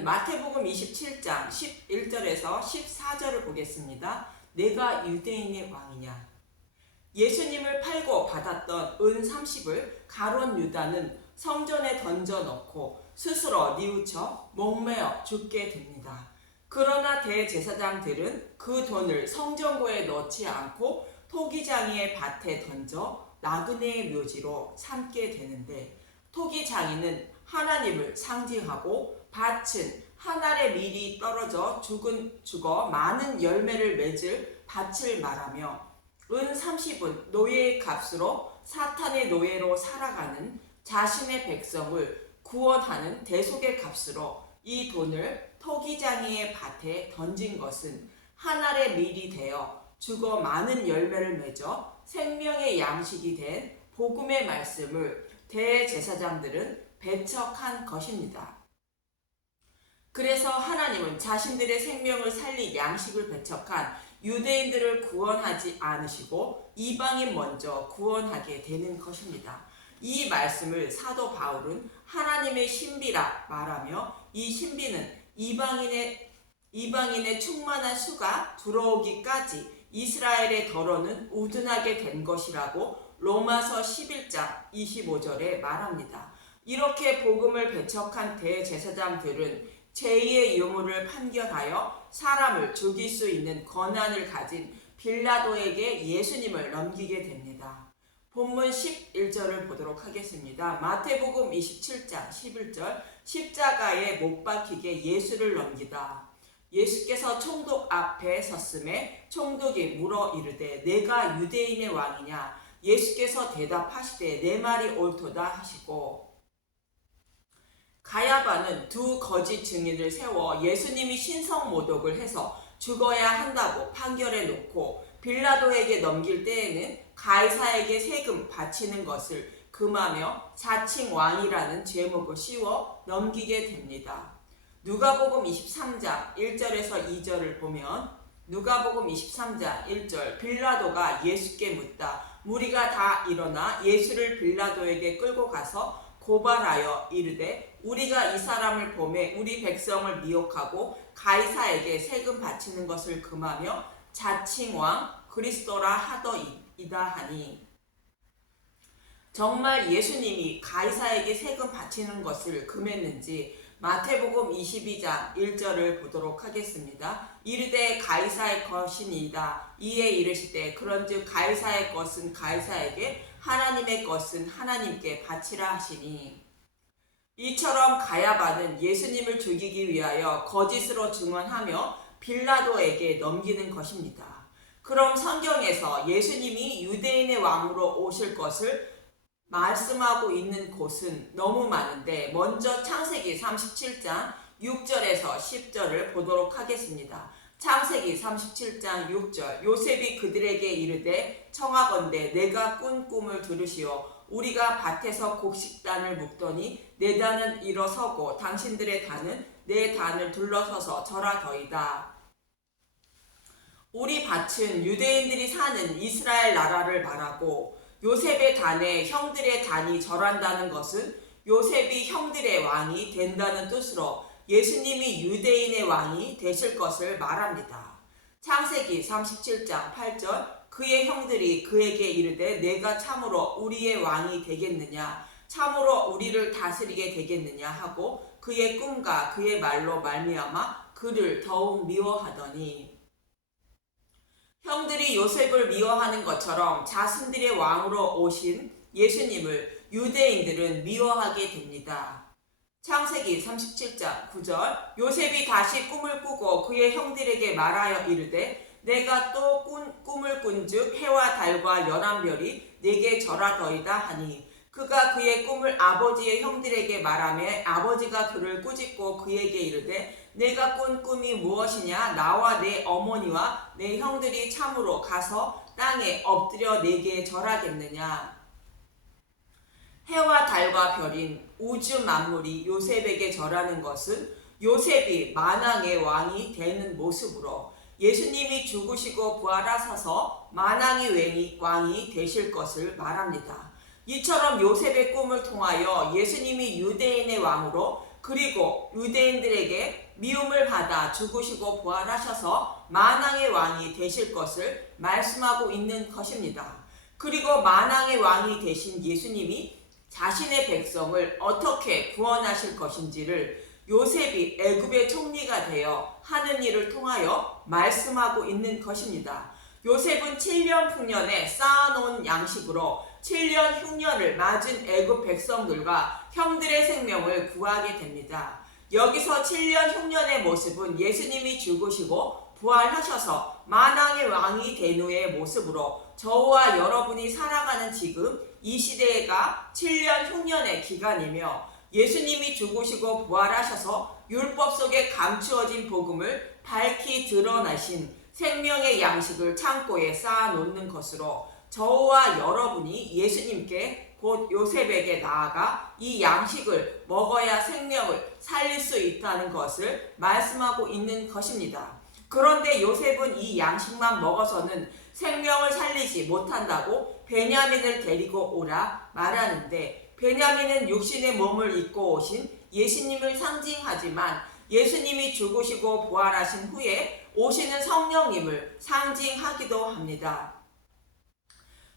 우리는 마태복음 27장 11절에서 14절을 보겠습니다. 내가 유대인의 왕이냐? 예수님을 팔고 받았던 은 30을 가룟 유다는 성전에 던져 넣고 스스로 뉘우쳐 목매어 죽게 됩니다. 그러나 대제사장들은 그 돈을 성전고에 넣지 않고 토기장이의 밭에 던져 나그네의 묘지로 삼게 되는데, 토기장이는 하나님을 상징하고 밭은 하늘에 미리 떨어져 죽어 많은 열매를 맺을 밭을 말하며, 은 30은 노예의 값으로 사탄의 노예로 살아가는 자신의 백성을 구원하는 대속의 값으로 이 돈을 토기장이의 밭에 던진 것은 하늘에 미리 되어 죽어 많은 열매를 맺어 생명의 양식이 된 복음의 말씀을 대제사장들은 배척한 것입니다. 그래서 하나님은 자신들의 생명을 살릴 양식을 배척한 유대인들을 구원하지 않으시고 이방인 먼저 구원하게 되는 것입니다. 이 말씀을 사도 바울은 하나님의 신비라 말하며, 이 신비는 이방인의 충만한 수가 들어오기까지 이스라엘의 덜어는 우둔하게 된 것이라고 로마서 11장 25절에 말합니다. 이렇게 복음을 배척한 대제사장들은 제2의 유무를 판결하여 사람을 죽일 수 있는 권한을 가진 빌라도에게 예수님을 넘기게 됩니다. 본문 11절을 보도록 하겠습니다. 마태복음 27장 11절, 십자가에 못 박히게 예수를 넘기다. 예수께서 총독 앞에 섰음에 총독이 물어 이르되 내가 유대인의 왕이냐? 예수께서 대답하시되 내 말이 옳도다 하시고, 가야바는 두 거짓 증인을 세워 예수님이 신성모독을 해서 죽어야 한다고 판결해 놓고 빌라도에게 넘길 때에는 가이사에게 세금 바치는 것을 금하며 자칭 왕이라는 제목을 씌워 넘기게 됩니다. 누가복음 23장 1절에서 2절을 보면, 누가복음 23장 1절, 빌라도가 예수께 묻다. 무리가 다 일어나 예수를 빌라도에게 끌고 가서 고발하여 이르되 우리가 이 사람을 보매 우리 백성을 미혹하고 가이사에게 세금 바치는 것을 금하며 자칭 왕 그리스도라 하더이다 하니, 정말 예수님이 가이사에게 세금 바치는 것을 금했는지 마태복음 22장 1절을 보도록 하겠습니다. 이르되 가이사의 것이니이다. 이에 이르시되 그런즉 가이사의 것은 가이사에게, 하나님의 것은 하나님께 바치라 하시니, 이처럼 가야바는 예수님을 죽이기 위하여 거짓으로 증언하며 빌라도에게 넘기는 것입니다. 그럼 성경에서 예수님이 유대인의 왕으로 오실 것을 말씀하고 있는 곳은 너무 많은데, 먼저 창세기 37장 6절에서 10절을 보도록 하겠습니다. 창세기 37장 6절, 요셉이 그들에게 이르되 청하건대 내가 꾼 꿈을 들으시오. 우리가 밭에서 곡식단을 묶더니 내 단은 일어서고 당신들의 단은 내 단을 둘러서서 절하더이다. 우리 밭은 유대인들이 사는 이스라엘 나라를 말하고, 요셉의 단에 형들의 단이 절한다는 것은 요셉이 형들의 왕이 된다는 뜻으로 예수님이 유대인의 왕이 되실 것을 말합니다. 창세기 37장 8절, 그의 형들이 그에게 이르되 내가 참으로 우리의 왕이 되겠느냐, 참으로 우리를 다스리게 되겠느냐 하고 그의 꿈과 그의 말로 말미암아 그를 더욱 미워하더니, 형들이 요셉을 미워하는 것처럼 자신들의 왕으로 오신 예수님을 유대인들은 미워하게 됩니다. 창세기 37장 9절, 요셉이 다시 꿈을 꾸고 그의 형들에게 말하여 이르되 내가 또 꿈을 꾼즉 해와 달과 열한 별이 내게 절하더이다 하니, 그가 그의 꿈을 아버지의 형들에게 말하며 아버지가 그를 꾸짖고 그에게 이르되 내가 꾼 꿈이 무엇이냐? 나와 내 어머니와 내 형들이 참으로 가서 땅에 엎드려 내게 절하겠느냐? 해와 달과 별인 우주 만물이 요셉에게 절하는 것은 요셉이 만왕의 왕이 되는 모습으로 예수님이 죽으시고 부활하셔서 만왕의 왕이 되실 것을 말합니다. 이처럼 요셉의 꿈을 통하여 예수님이 유대인의 왕으로 그리고 유대인들에게 미움을 받아 죽으시고 부활하셔서 만왕의 왕이 되실 것을 말씀하고 있는 것입니다. 그리고 만왕의 왕이 되신 예수님이 자신의 백성을 어떻게 구원하실 것인지를 요셉이 애굽의 총리가 되어 하는 일을 통하여 말씀하고 있는 것입니다. 요셉은 7년 흉년에 쌓아놓은 양식으로 7년 흉년을 맞은 애굽 백성들과 형들의 생명을 구하게 됩니다. 여기서 7년 흉년의 모습은 예수님이 죽으시고 부활하셔서 만왕의 왕이 된 후의 모습으로 저와 여러분이 살아가는 지금 이 시대가 7년 흉년의 기간이며 예수님이 죽으시고 부활하셔서 율법 속에 감추어진 복음을 밝히 드러나신 생명의 양식을 창고에 쌓아놓는 것으로 저와 여러분이 예수님께 곧 요셉에게 나아가 이 양식을 먹어야 생명을 살릴 수 있다는 것을 말씀하고 있는 것입니다. 그런데 요셉은 이 양식만 먹어서는 생명을 살리지 못한다고 베냐민을 데리고 오라 말하는데, 베냐민은 육신의 몸을 입고 오신 예수님을 상징하지만 예수님이 죽으시고 부활하신 후에 오시는 성령님을 상징하기도 합니다.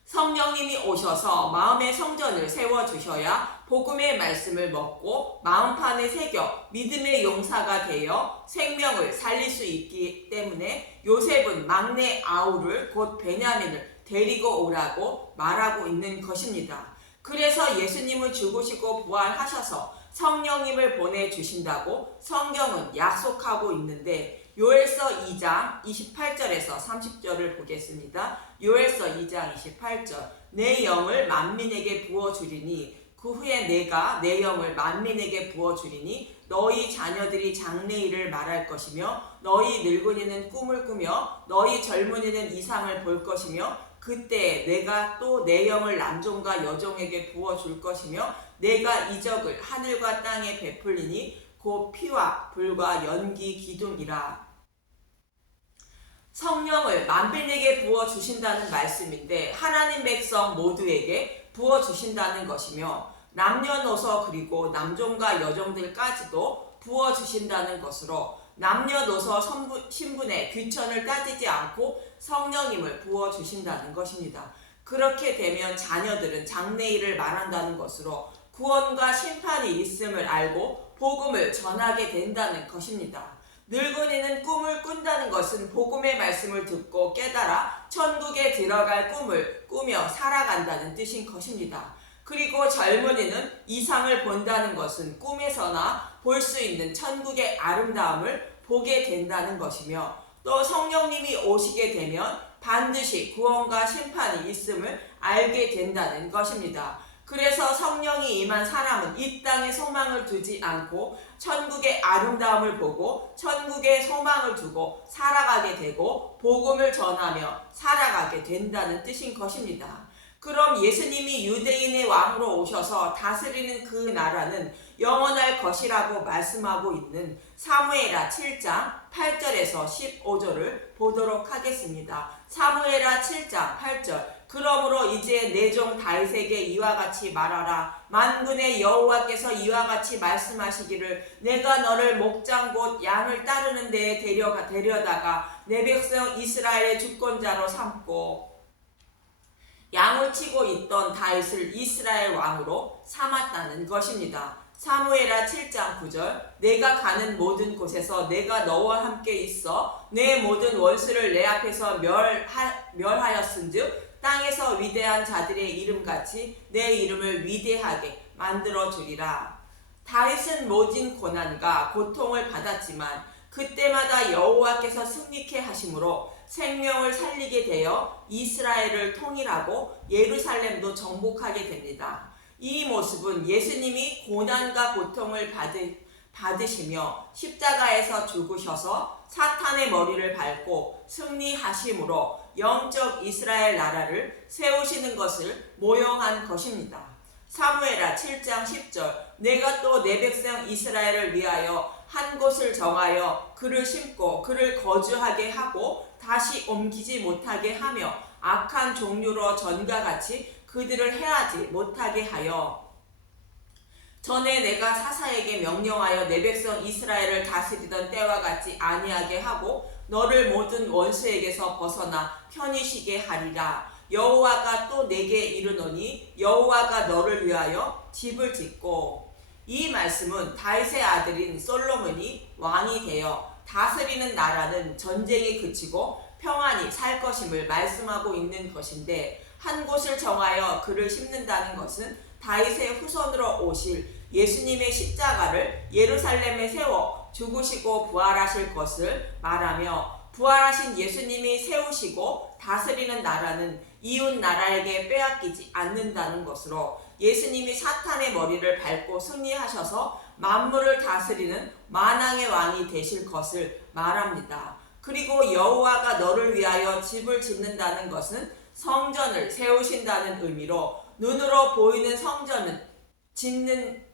성령님이 오셔서 마음의 성전을 세워주셔야 복음의 말씀을 먹고 마음판에 새겨 믿음의 용사가 되어 생명을 살릴 수 있기 때문에 요셉은 막내 아우를 곧 베냐민을 데리고 오라고 말하고 있는 것입니다. 그래서 예수님은 죽으시고 부활하셔서 성령님을 보내주신다고 성경은 약속하고 있는데, 요엘서 2장 28절에서 30절을 보겠습니다. 요엘서 2장 28절. 내 영을 만민에게 부어주리니 그 후에 내가 내 영을 만민에게 부어주리니 너희 자녀들이 장래일을 말할 것이며 너희 늙은이는 꿈을 꾸며 너희 젊은이는 이상을 볼 것이며 그때 내가 또 내 영을 남종과 여종에게 부어줄 것이며 내가 이적을 하늘과 땅에 베풀리니 곧 피와 불과 연기 기둥이라. 성령을 만민에게 부어주신다는 말씀인데 하나님 백성 모두에게 부어주신다는 것이며 남녀노소 그리고 남종과 여종들까지도 부어주신다는 것으로 남녀노소 신분의 귀천을 따지지 않고 성령님을 부어주신다는 것입니다. 그렇게 되면 자녀들은 장래일을 말한다는 것으로 구원과 심판이 있음을 알고 복음을 전하게 된다는 것입니다. 늙은이는 꿈을 꾼다는 것은 복음의 말씀을 듣고 깨달아 천국에 들어갈 꿈을 꾸며 살아간다는 뜻인 것입니다. 그리고 젊은이는 이상을 본다는 것은 꿈에서나 볼 수 있는 천국의 아름다움을 보게 된다는 것이며, 또 성령님이 오시게 되면 반드시 구원과 심판이 있음을 알게 된다는 것입니다. 그래서 성령이 임한 사람은 이 땅에 소망을 두지 않고 천국의 아름다움을 보고 천국에 소망을 두고 살아가게 되고 복음을 전하며 살아가게 된다는 뜻인 것입니다. 그럼 예수님이 유대인의 왕으로 오셔서 다스리는 그 나라는 영원할 것이라고 말씀하고 있는 사무엘하 7장 8절에서 15절을 보도록 하겠습니다. 사무엘하 7장 8절. 그러므로 이제 내 종 다윗에게 이와 같이 말하라. 만군의 여호와께서 이와 같이 말씀하시기를 내가 너를 목장 곧 양을 따르는 데에 데려다가 내 백성 이스라엘의 주권자로 삼고 양을 치고 있던 다윗을 이스라엘 왕으로 삼았다는 것입니다. 사무엘하 7장 9절. 내가 가는 모든 곳에서 내가 너와 함께 있어 내 모든 원수를 내 앞에서 멸하였은즉 땅에서 위대한 자들의 이름같이 내 이름을 위대하게 만들어 주리라. 다윗은 모진 고난과 고통을 받았지만 그때마다 여호와께서 승리케 하심으로 생명을 살리게 되어 이스라엘을 통일하고 예루살렘도 정복하게 됩니다. 이 모습은 예수님이 고난과 고통을 받으시며 십자가에서 죽으셔서 사탄의 머리를 밟고 승리하심으로 영적 이스라엘 나라를 세우시는 것을 모형한 것입니다. 사무엘하 7장 10절. 내가 또 내 백성 이스라엘을 위하여 한 곳을 정하여 그를 심고 그를 거주하게 하고 다시 옮기지 못하게 하며 악한 종류로 전과 같이 그들을 해하지 못하게 하여 전에 내가 사사에게 명령하여 내 백성 이스라엘을 다스리던 때와 같이 아니하게 하고 너를 모든 원수에게서 벗어나 편히 쉬게 하리라. 여호와가 또 내게 이르노니 여호와가 너를 위하여 집을 짓고. 이 말씀은 다윗의 아들인 솔로몬이 왕이 되어 다스리는 나라는 전쟁이 그치고 평안히 살 것임을 말씀하고 있는 것인데, 한 곳을 정하여 그를 심는다는 것은 다윗의 후손으로 오실 예수님의 십자가를 예루살렘에 세워 죽으시고 부활하실 것을 말하며, 부활하신 예수님이 세우시고 다스리는 나라는 이웃 나라에게 빼앗기지 않는다는 것으로 예수님이 사탄의 머리를 밟고 승리하셔서 만물을 다스리는 만왕의 왕이 되실 것을 말합니다. 그리고 여호와가 너를 위하여 집을 짓는다는 것은 성전을 세우신다는 의미로, 눈으로 보이는 성전은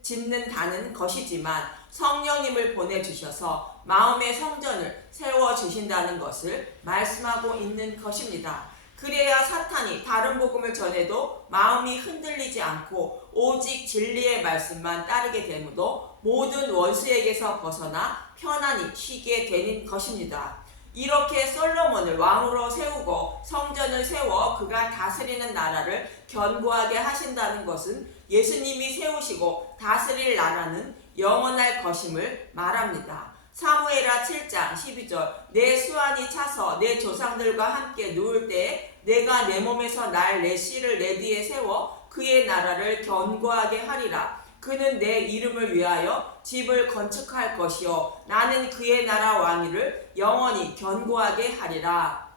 짓는다는 것이지만 성령님을 보내주셔서 마음의 성전을 세워주신다는 것을 말씀하고 있는 것입니다. 그래야 사탄이 다른 복음을 전해도 마음이 흔들리지 않고 오직 진리의 말씀만 따르게 되므로 모든 원수에게서 벗어나 편안히 쉬게 되는 것입니다. 이렇게 솔로몬을 왕으로 세우고 성전을 세워 그가 다스리는 나라를 견고하게 하신다는 것은 예수님이 세우시고 다스릴 나라는 영원할 것임을 말합니다. 사무엘하 7장 12절 내 수완이 차서 내 조상들과 함께 누울 때에 내가 내 몸에서 날 내 씨를 내 뒤에 세워 그의 나라를 견고하게 하리라. 그는 내 이름을 위하여 집을 건축할 것이요 나는 그의 나라 왕위를 영원히 견고하게 하리라.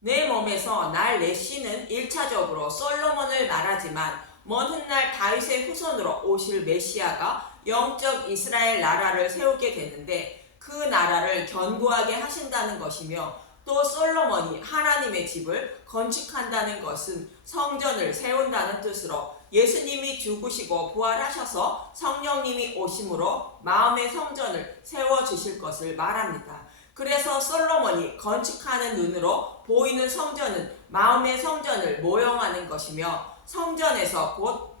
내 몸에서 날 내 씨는 1차적으로 솔로몬을 말하지만 먼 훗날 다윗의 후손으로 오실 메시아가 영적 이스라엘 나라를 세우게 되는데, 그 나라를 견고하게 하신다는 것이며, 또 솔로몬이 하나님의 집을 건축한다는 것은 성전을 세운다는 뜻으로 예수님이 죽으시고 부활하셔서 성령님이 오심으로 마음의 성전을 세워주실 것을 말합니다. 그래서 솔로몬이 건축하는 눈으로 보이는 성전은 마음의 성전을 모형하는 것이며, 성전에서 곧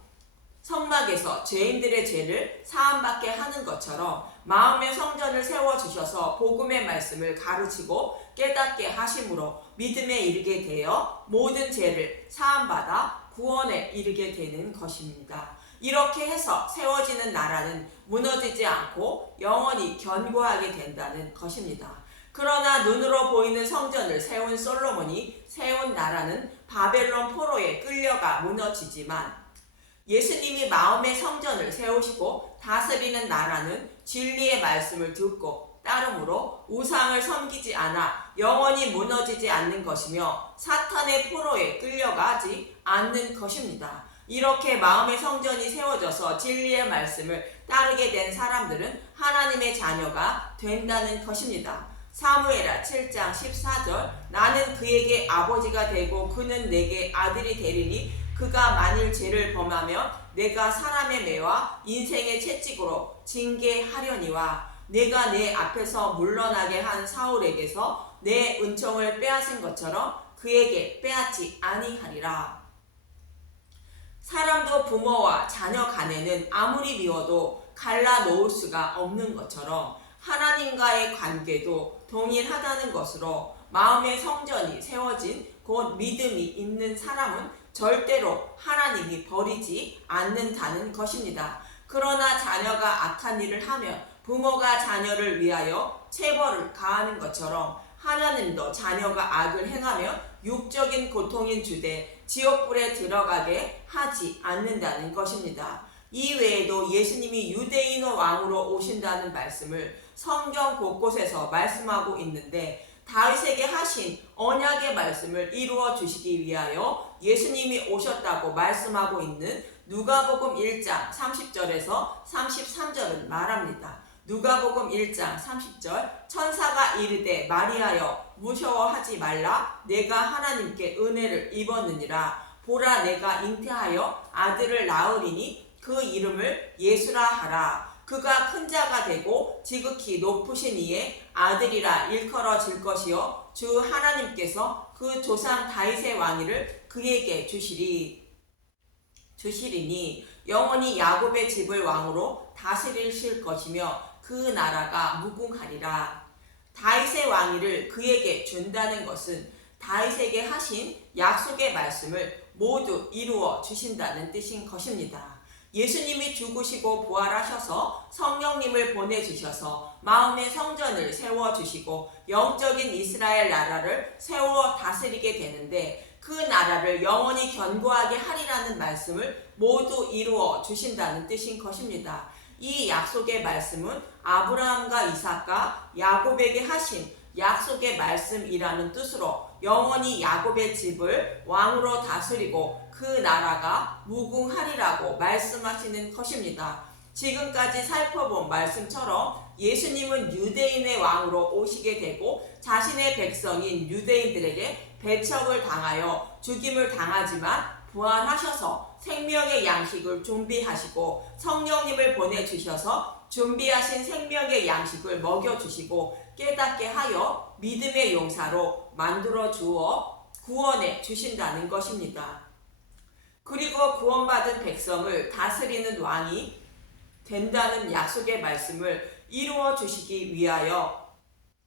성막에서 죄인들의 죄를 사함받게 하는 것처럼 마음의 성전을 세워주셔서 복음의 말씀을 가르치고 깨닫게 하심으로 믿음에 이르게 되어 모든 죄를 사함받아 구원에 이르게 되는 것입니다. 이렇게 해서 세워지는 나라는 무너지지 않고 영원히 견고하게 된다는 것입니다. 그러나 눈으로 보이는 성전을 세운 솔로몬이 세운 나라는 바벨론 포로에 끌려가 무너지지만, 예수님이 마음의 성전을 세우시고 다스리는 나라는 진리의 말씀을 듣고 따름으로 우상을 섬기지 않아 영원히 무너지지 않는 것이며 사탄의 포로에 끌려가지 않는 것입니다. 이렇게 마음의 성전이 세워져서 진리의 말씀을 따르게 된 사람들은 하나님의 자녀가 된다는 것입니다. 사무엘하 7장 14절 나는 그에게 아버지가 되고 그는 내게 아들이 되리니 그가 만일 죄를 범하면 내가 사람의 매와 인생의 채찍으로 징계하려니와 내가 내 앞에서 물러나게 한 사울에게서 내 은총을 빼앗은 것처럼 그에게 빼앗지 아니하리라. 사람도 부모와 자녀 간에는 아무리 미워도 갈라놓을 수가 없는 것처럼 하나님과의 관계도 동일하다는 것으로 마음의 성전이 세워진 곧 믿음이 있는 사람은 절대로 하나님이 버리지 않는다는 것입니다. 그러나 자녀가 악한 일을 하면 부모가 자녀를 위하여 체벌을 가하는 것처럼 하나님도 자녀가 악을 행하면 육적인 고통인 주되 지옥불에 들어가게 하지 않는다는 것입니다. 이 외에도 예수님이 유대인 왕으로 오신다는 말씀을 성경 곳곳에서 말씀하고 있는데, 다윗에게 하신 언약의 말씀을 이루어 주시기 위하여 예수님이 오셨다고 말씀하고 있는 누가복음 1장 30절에서 33절은 말합니다. 누가복음 1장 30절 천사가 이르되 마리아여 무서워하지 말라 내가 하나님께 은혜를 입었느니라. 보라 내가 잉태하여 아들을 낳으리니 그 이름을 예수라 하라. 그가 큰 자가 되고 지극히 높으신 이의 아들이라 일컬어질 것이요 주 하나님께서 그 조상 다윗의 왕위를 그에게 주시리. 주시리니 영원히 야곱의 집을 왕으로 다스리실 것이며 그 나라가 무궁하리라. 다윗의 왕위를 그에게 준다는 것은 다윗에게 하신 약속의 말씀을 모두 이루어 주신다는 뜻인 것입니다. 예수님이 죽으시고 부활하셔서 성령님을 보내주셔서 마음의 성전을 세워주시고 영적인 이스라엘 나라를 세워 다스리게 되는데, 그 나라를 영원히 견고하게 하리라는 말씀을 모두 이루어 주신다는 뜻인 것입니다. 이 약속의 말씀은 아브라함과 이삭과 야곱에게 하신 약속의 말씀이라는 뜻으로 영원히 야곱의 집을 왕으로 다스리고 그 나라가 무궁하리라고 말씀하시는 것입니다. 지금까지 살펴본 말씀처럼 예수님은 유대인의 왕으로 오시게 되고 자신의 백성인 유대인들에게 배척을 당하여 죽임을 당하지만 부활하셔서 생명의 양식을 준비하시고 성령님을 보내주셔서 준비하신 생명의 양식을 먹여주시고 깨닫게 하여 믿음의 용사로 만들어 주어 구원해 주신다는 것입니다. 그리고 구원받은 백성을 다스리는 왕이 된다는 약속의 말씀을 이루어 주시기 위하여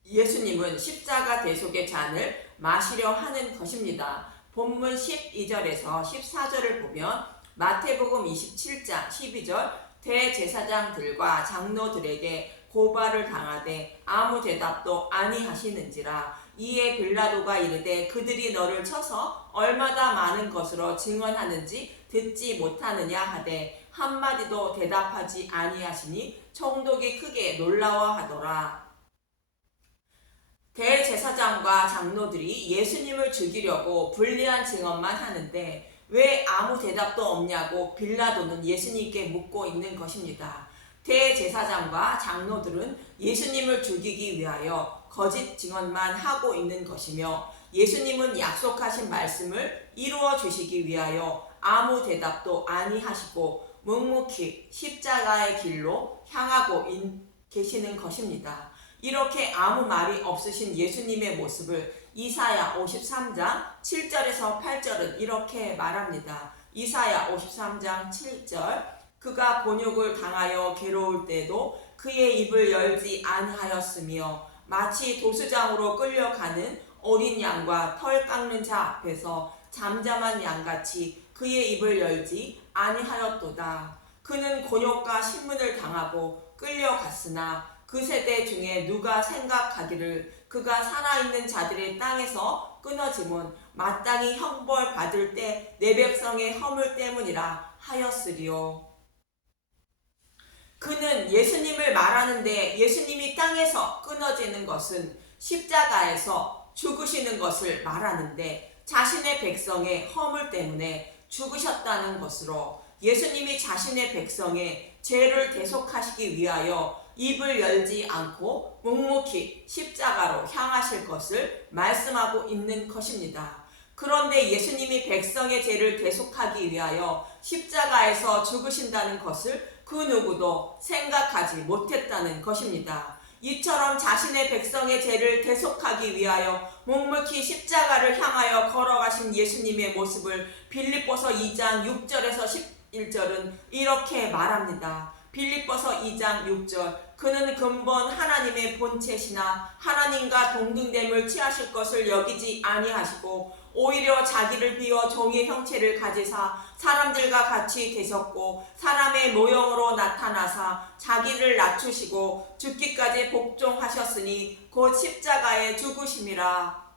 예수님은 십자가 대속의 잔을 마시려 하는 것입니다. 본문 12절에서 14절을 보면 마태복음 27장 12절, 대제사장들과 장로들에게 고발을 당하되 아무 대답도 아니하시는지라. 이에 빌라도가 이르되 그들이 너를 쳐서 얼마나 많은 것으로 증언하는지 듣지 못하느냐 하되 한마디도 대답하지 아니하시니 총독이 크게 놀라워하더라. 대제사장과 장로들이 예수님을 죽이려고 불리한 증언만 하는데 왜 아무 대답도 없냐고 빌라도는 예수님께 묻고 있는 것입니다. 대제사장과 장로들은 예수님을 죽이기 위하여 거짓 증언만 하고 있는 것이며, 예수님은 약속하신 말씀을 이루어 주시기 위하여 아무 대답도 아니하시고 묵묵히 십자가의 길로 향하고 계시는 것입니다. 이렇게 아무 말이 없으신 예수님의 모습을 이사야 53장 7절에서 8절은 이렇게 말합니다. 이사야 53장 7절, 그가 곤욕을 당하여 괴로울 때도 그의 입을 열지 아니하였으며 마치 도수장으로 끌려가는 어린 양과 털 깎는 자 앞에서 잠잠한 양같이 그의 입을 열지 아니하였도다. 그는 곤욕과 신문을 당하고 끌려갔으나 그 세대 중에 누가 생각하기를 그가 살아있는 자들의 땅에서 끊어짐은 마땅히 형벌 받을 때 내 백성의 허물 때문이라 하였으리요. 그는 예수님을 말하는데 예수님이 땅에서 끊어지는 것은 십자가에서 죽으시는 것을 말하는데 자신의 백성의 허물 때문에 죽으셨다는 것으로 예수님이 자신의 백성의 죄를 대속하시기 위하여 입을 열지 않고 묵묵히 십자가로 향하실 것을 말씀하고 있는 것입니다. 그런데 예수님이 백성의 죄를 대속하기 위하여 십자가에서 죽으신다는 것을 그 누구도 생각하지 못했다는 것입니다. 이처럼 자신의 백성의 죄를 대속하기 위하여 묵묵히 십자가를 향하여 걸어가신 예수님의 모습을 빌립보서 2장 6절에서 11절은 이렇게 말합니다. 빌립보서 2장 6절, 그는 근본 하나님의 본체시나 하나님과 동등됨을 취하실 것을 여기지 아니하시고 오히려 자기를 비워 종의 형체를 가지사 사람들과 같이 되셨고 사람의 모형으로 나타나사 자기를 낮추시고 죽기까지 복종하셨으니 곧 십자가에 죽으심이라.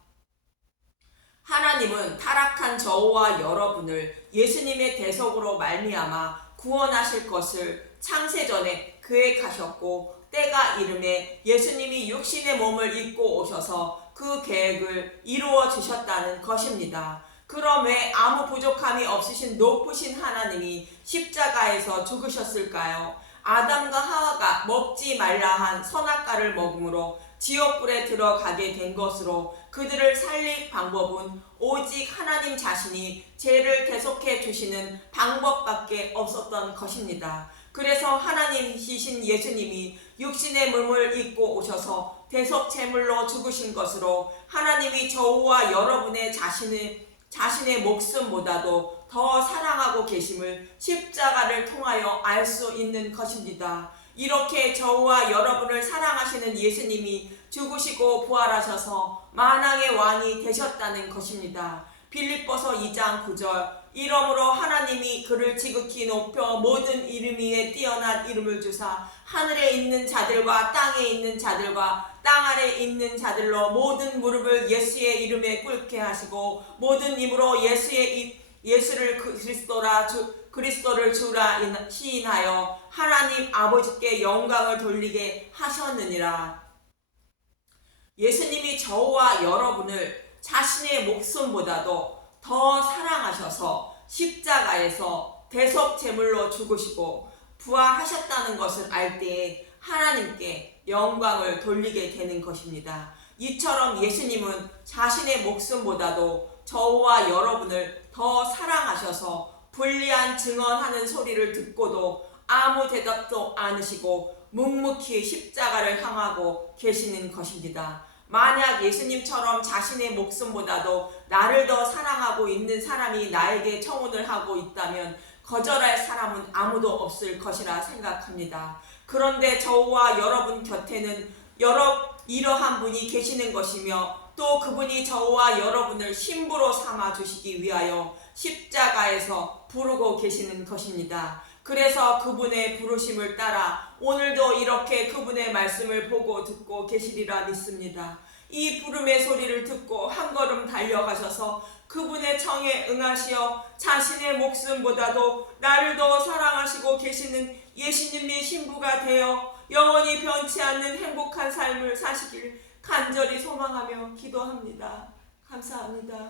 하나님은 타락한 저와 여러분을 예수님의 대속으로 말미암아 구원하실 것을 창세전에 계획하셨고 때가 이름에 예수님이 육신의 몸을 입고 오셔서 그 계획을 이루어 주셨다는 것입니다. 그럼 왜 아무 부족함이 없으신 높으신 하나님이 십자가에서 죽으셨을까요? 아담과 하와가 먹지 말라 한 선악과를 먹음으로 지옥불에 들어가게 된 것으로 그들을 살릴 방법은 오직 하나님 자신이 죄를 대속해 주시는 방법밖에 없었던 것입니다. 그래서 하나님이신 예수님이 육신의 몸을 입고 오셔서 대속 제물로 죽으신 것으로 하나님이 저와 여러분의 자신을 자신의 목숨보다도 더 사랑하고 계심을 십자가를 통하여 알 수 있는 것입니다. 이렇게 저와 여러분을 사랑하시는 예수님이 죽으시고 부활하셔서 만왕의 왕이 되셨다는 것입니다. 빌립보서 2장 9절 이러므로 하나님이 그를 지극히 높여 모든 이름 위에 뛰어난 이름을 주사 하늘에 있는 자들과 땅에 있는 자들과 땅 아래 있는 자들로 모든 무릎을 예수의 이름에 꿇게 하시고 모든 입으로 예수를 그리스도를 주라 시인하여 하나님 아버지께 영광을 돌리게 하셨느니라. 예수님이 저와 여러분을 자신의 목숨보다도 더 사랑하셔서 십자가에서 대속 제물로 죽으시고 부활하셨다는 것을 알 때에 하나님께 영광을 돌리게 되는 것입니다. 이처럼 예수님은 자신의 목숨보다도 저와 여러분을 더 사랑하셔서 불리한 증언하는 소리를 듣고도 아무 대답도 않으시고 묵묵히 십자가를 향하고 계시는 것입니다. 만약 예수님처럼 자신의 목숨보다도 나를 더 사랑하고 있는 사람이 나에게 청혼을 하고 있다면 거절할 사람은 아무도 없을 것이라 생각합니다. 그런데 저와 여러분 곁에는 이러한 분이 계시는 것이며 또 그분이 저와 여러분을 신부로 삼아 주시기 위하여 십자가에서 부르고 계시는 것입니다. 그래서 그분의 부르심을 따라 오늘도 이렇게 그분의 말씀을 보고 듣고 계시리라 믿습니다. 이 부름의 소리를 듣고 한 걸음 달려가셔서 그분의 청에 응하시어 자신의 목숨보다도 나를 더 사랑하시고 계시는 예수님의 신부가 되어 영원히 변치 않는 행복한 삶을 사시길 간절히 소망하며 기도합니다. 감사합니다.